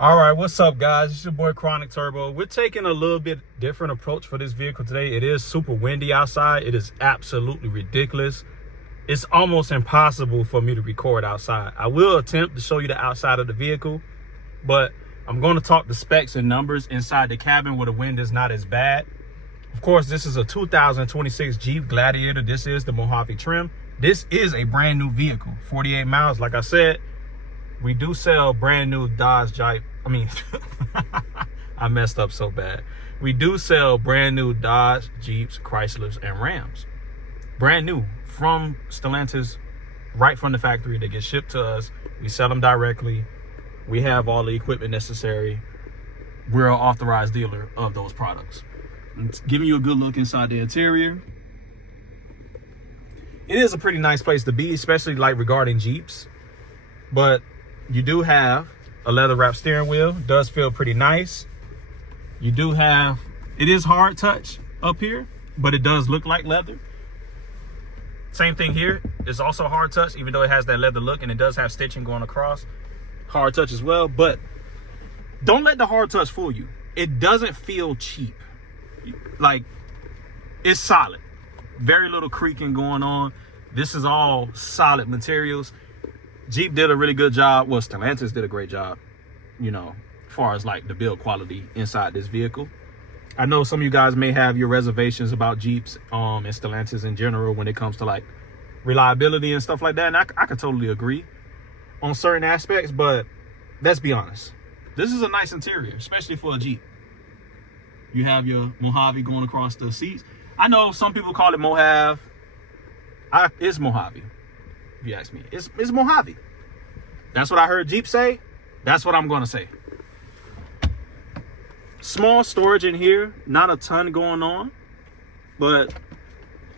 All right, what's up, guys? It's your boy ChronicTurbo. We're taking a little bit different approach for this vehicle today. It is super windy outside. It is absolutely ridiculous. It's almost impossible for me to record outside. I will attempt to show you the outside of the vehicle, but I'm going to talk the specs and numbers inside the cabin where the wind is not as bad. Of course, this is a 2026 Jeep Gladiator. This is the Mojave trim. This is a brand new vehicle, 48 miles. Like I said, we do sell brand new Dodge Jeep. I messed up so bad. We do sell brand new Dodge, Jeeps, Chryslers, and Rams. Brand new from Stellantis, right from the factory. They get shipped to us. We sell them directly. We have all the equipment necessary. We're an authorized dealer of those products. I'm giving you a good look inside the interior. It is a pretty nice place to be, especially like regarding Jeeps. But you do have a leather wrap steering wheel. Does feel pretty nice. You do have, it is hard touch up here, but it does look like leather. Same thing here. It's also hard touch, even though it has that leather look, and it does have stitching going across. Hard touch as well, but don't let the hard touch fool you. It doesn't feel cheap. Like, it's solid. Very little creaking going on. This is all solid materials. Jeep did a really good job. Well, Stellantis did a great job, you know, as far as like the build quality inside this vehicle. I know some of you guys may have your reservations about Jeeps and Stellantis in general when it comes to like reliability and stuff like that. And I could totally agree on certain aspects, but let's be honest. This is a nice interior, especially for a Jeep. You have your Mojave going across the seats. I know some people call it Mojave. It's Mojave. If you ask me, it's Mojave. That's what I heard Jeep say. That's what I'm going to say. Small storage in here, not a ton going on, but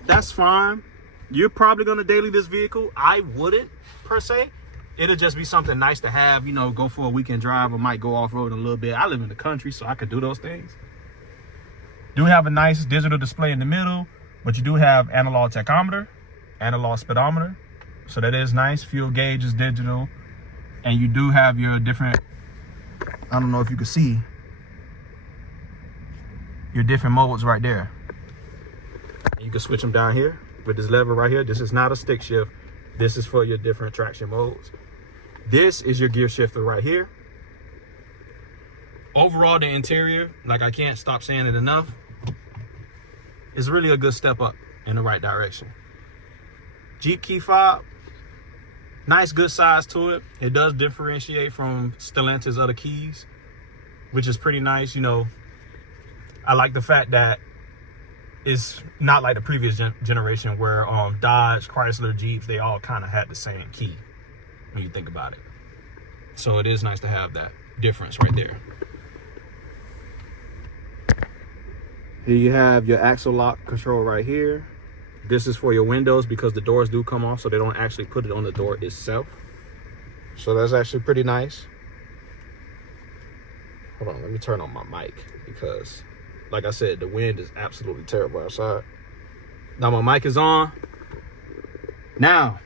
that's fine. You're probably going to daily this vehicle. I wouldn't per se. It'll just be something nice to have, you know, go for a weekend drive or might go off-road a little bit. I live in the country, so I could do those things. Do have a nice digital display in the middle, but you do have analog tachometer, analog speedometer. So that is nice. Fuel gauge is digital. And you do have your different, I don't know if you can see, your different modes right there. And you can switch them down here with this lever right here. This is not a stick shift. This is for your different traction modes. This is your gear shifter right here. Overall, the interior, like I can't stop saying it enough, is really a good step up in the right direction. Jeep key fob. Nice, good size to it. It does differentiate from Stellantis' other keys, which is pretty nice. You know, I like the fact that it's not like the previous generation where Dodge, Chrysler, Jeeps, they all kind of had the same key when you think about it. So it is nice to have that difference right there. Here you have your axle lock control right here. This is for your windows because the doors do come off, so they don't actually put it on the door itself. So that's actually pretty nice. Hold on, let me turn on my mic because, like I said, the wind is absolutely terrible outside. Now my mic is on. Now,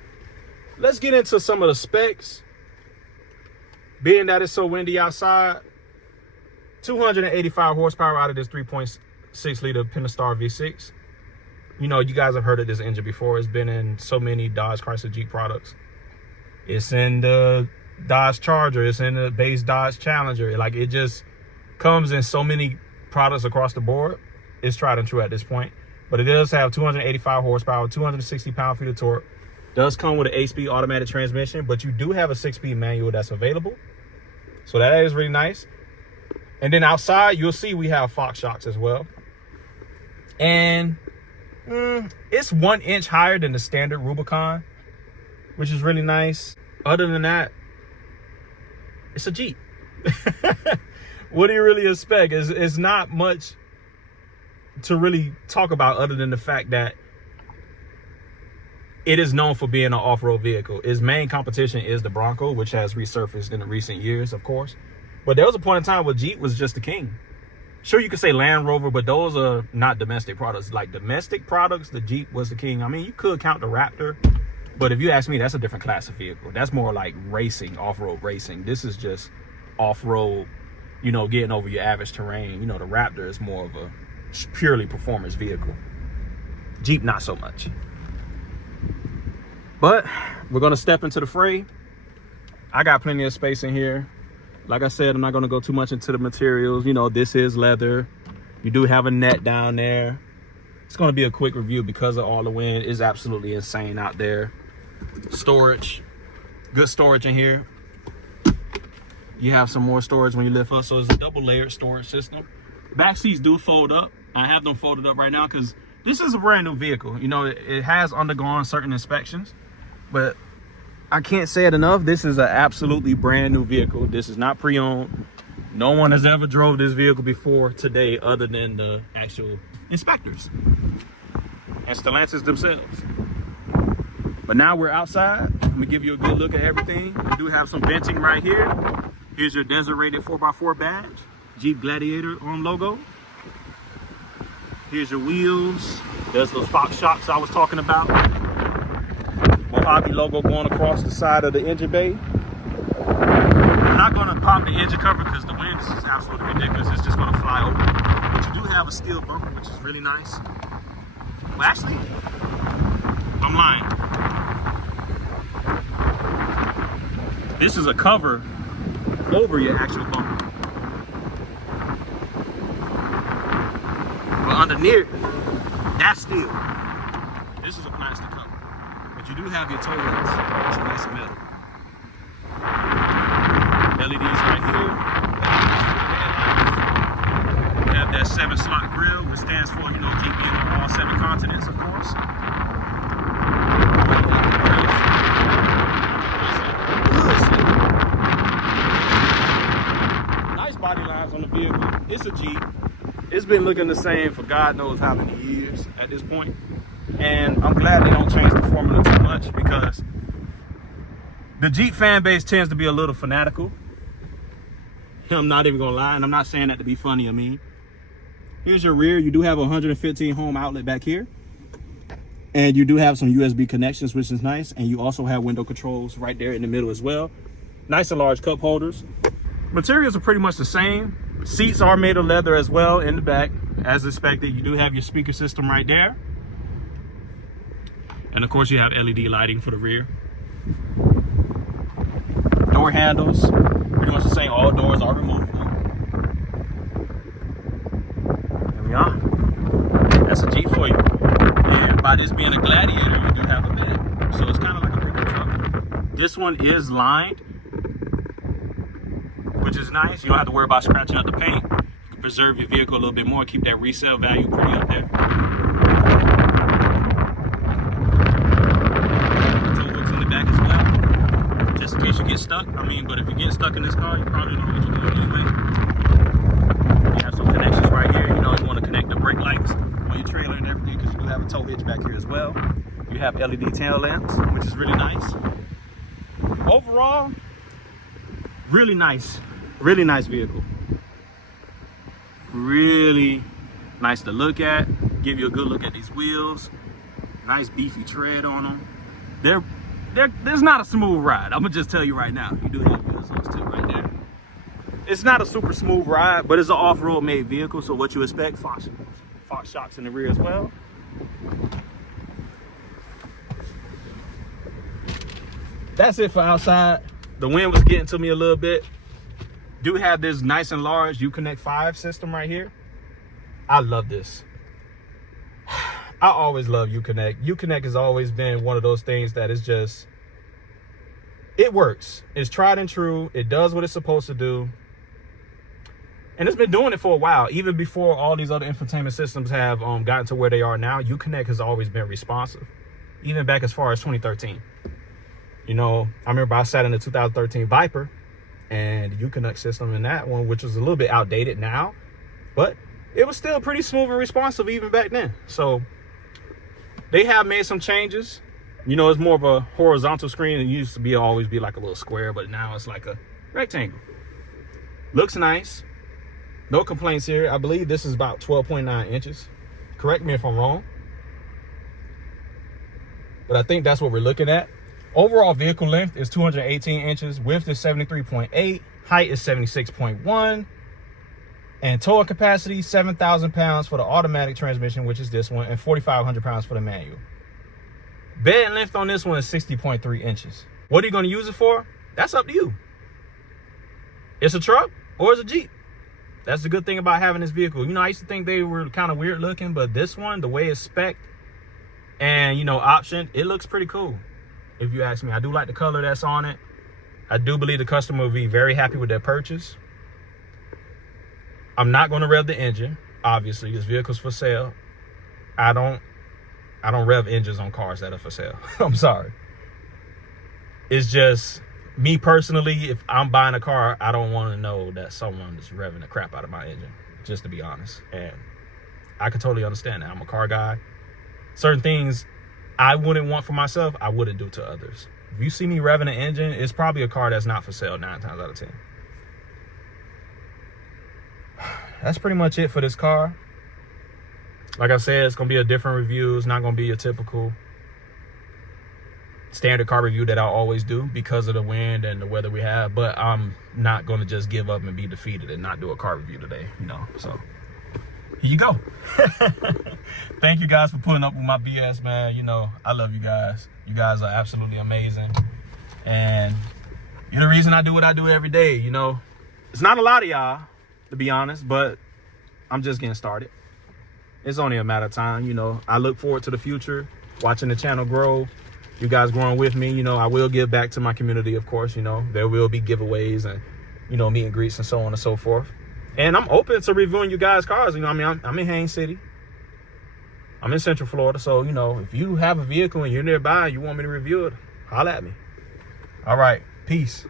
let's get into some of the specs. Being that it's so windy outside, 285 horsepower out of this 3.6 liter Pentastar V6. You know, you guys have heard of this engine before. It's been in so many Dodge, Chrysler, Jeep products. It's in the Dodge Charger. It's in the base Dodge Challenger. Like, it just comes in so many products across the board. It's tried and true at this point. But it does have 285 horsepower, 260 pound-feet of torque. Does come with an 8-speed automatic transmission, but you do have a 6-speed manual that's available. So that is really nice. And then outside, you'll see we have Fox shocks as well. And it's 1 inch higher than the standard Rubicon, which is really nice. Other than that, it's a Jeep. What do you really expect? It's not much to really talk about other than the fact that it is known for being an off-road vehicle. Its main competition is the Bronco, which has resurfaced in the recent years, of course. But there was a point in time where Jeep was just the king. Sure, you could say Land Rover, but those are not domestic products. Like domestic products, the Jeep was the king. I mean, you could count the Raptor, but if you ask me, that's a different class of vehicle. That's more like racing, off-road racing. This is just off-road, you know, getting over your average terrain. You know, the Raptor is more of a purely performance vehicle. Jeep, not so much. But we're gonna step into the fray. I got plenty of space in here. Like I said, I'm not gonna go too much into the materials. You know, this is leather. You do have a net down there. It's gonna be a quick review because of all the wind. It's absolutely insane out there. Storage, good storage in here. You have some more storage when you lift up, so it's a double layered storage system. Back seats do fold up. I have them folded up right now because this is a brand new vehicle. You know, it has undergone certain inspections, but I can't say it enough. This is an absolutely brand new vehicle. This is not pre-owned. No one has ever drove this vehicle before today other than the actual inspectors and Stellantis themselves. But now we're outside. I'm gonna give you a good look at everything. We do have some venting right here. Here's your desert rated 4x4 badge, Jeep Gladiator logo. Here's your wheels. There's those Fox shocks I was talking about. Mojave logo going across the side of the engine bay. I'm not gonna pop the engine cover because the wind is just absolutely ridiculous. It's just gonna fly over. But you do have a steel bumper, which is really nice. Well, actually, I'm lying. This is a cover over your actual bumper. But underneath, that's steel. This is a plastic cover. But you do have your toe hooks. It's nice and metal. LEDs right here. You have that 7-slot grill, which stands for, you know, Jeep being on all 7 continents, of course. Nice body lines on the vehicle. It's a Jeep. It's been looking the same for God knows how many years at this point. And I'm glad they don't change the formula too much because the Jeep fan base tends to be a little fanatical. I'm not even gonna lie, and I'm not saying that to be funny or mean. Here's your rear. You do have a 115 home outlet back here. And you do have some USB connections, which is nice. And you also have window controls right there in the middle as well. Nice and large cup holders. Materials are pretty much the same. Seats are made of leather as well in the back, as expected. You do have your speaker system right there. And of course you have LED lighting for the rear. Door handles, pretty much the same. All doors are removable. There we are. That's a Jeep for you. And by this being a Gladiator, you do have a bed. So it's kind of like a pickup truck. This one is lined, which is nice. You don't have to worry about scratching up the paint. You can preserve your vehicle a little bit more, keep that resale value pretty up there. Tow hooks in the back as well, just in case you get stuck. But if you get stuck in this car, you probably know what you're doing anyway. You have some connections right here. You know, you want to connect the brake lights on your trailer and everything because you do have a tow hitch back here as well. You have LED tail lamps, which is really nice. Overall, really nice vehicle. Really nice to look at. Give you a good look at these wheels. Nice beefy tread on them. There's not a smooth ride. I'm gonna just tell you right now. You do have wheels on too right there. It's not a super smooth ride, but it's an off-road made vehicle. So what you expect? Fox shocks in the rear as well. That's it for outside. The wind was getting to me a little bit. Do have this nice and large Uconnect 5 system right here. I love this. I always love Uconnect. Uconnect has always been one of those things that is just, it works. It's tried and true. It does what it's supposed to do. And it's been doing it for a while. Even before all these other infotainment systems have gotten to where they are now, Uconnect has always been responsive. Even back as far as 2013. You know, I remember I sat in the 2013 Viper and the Uconnect system in that one, which was a little bit outdated now, but it was still pretty smooth and responsive even back then. So they have made some changes. You know, it's more of a horizontal screen. It used to be always be like a little square, but now it's like a rectangle. Looks nice. No complaints here. I believe this is about 12.9 inches. Correct me if I'm wrong, but I think that's what we're looking at. Overall vehicle length is 218 inches. Width is 73.8. Height is 76.1. And towing capacity, 7,000 pounds for the automatic transmission, which is this one, and 4,500 pounds for the manual. Bed length on this one is 60.3 inches. What are you going to use it for? That's up to you. It's a truck or it's a Jeep. That's the good thing about having this vehicle. You know, I used to think they were kind of weird looking, but this one, the way it's spec'd and, you know, optioned, it looks pretty cool. If you ask me, I do like the color that's on it. I do believe the customer will be very happy with their purchase. I'm not going to rev the engine. Obviously, this vehicle's for sale. I don't rev engines on cars that are for sale. I'm sorry. It's just me personally, if I'm buying a car, I don't want to know that someone is revving the crap out of my engine, just to be honest. And I can totally understand that. I'm a car guy. Certain things I wouldn't want for myself, I wouldn't do to others. If you see me revving an engine, it's probably a car that's not for sale 9 times out of 10. That's pretty much it for this car. Like I said, it's going to be a different review. It's not going to be a typical standard car review that I always do because of the wind and the weather we have. But I'm not going to just give up and be defeated and not do a car review today, you know. So here you go. Thank you guys for putting up with my BS, man. You know, I love you guys. You guys are absolutely amazing. And you're the reason I do what I do every day, you know. It's not a lot of y'all, to be honest, but I'm just getting started. It's only a matter of time, you know. I look forward to the future, watching the channel grow, you guys growing with me. You know, I will give back to my community, of course. You know, there will be giveaways and, you know, meet and greets and so on and so forth. And I'm open to reviewing you guys' cars. You know, I mean, I'm in Haines City. I'm in Central Florida. So, you know, if you have a vehicle and you're nearby and you want me to review it, holla at me. All right. Peace.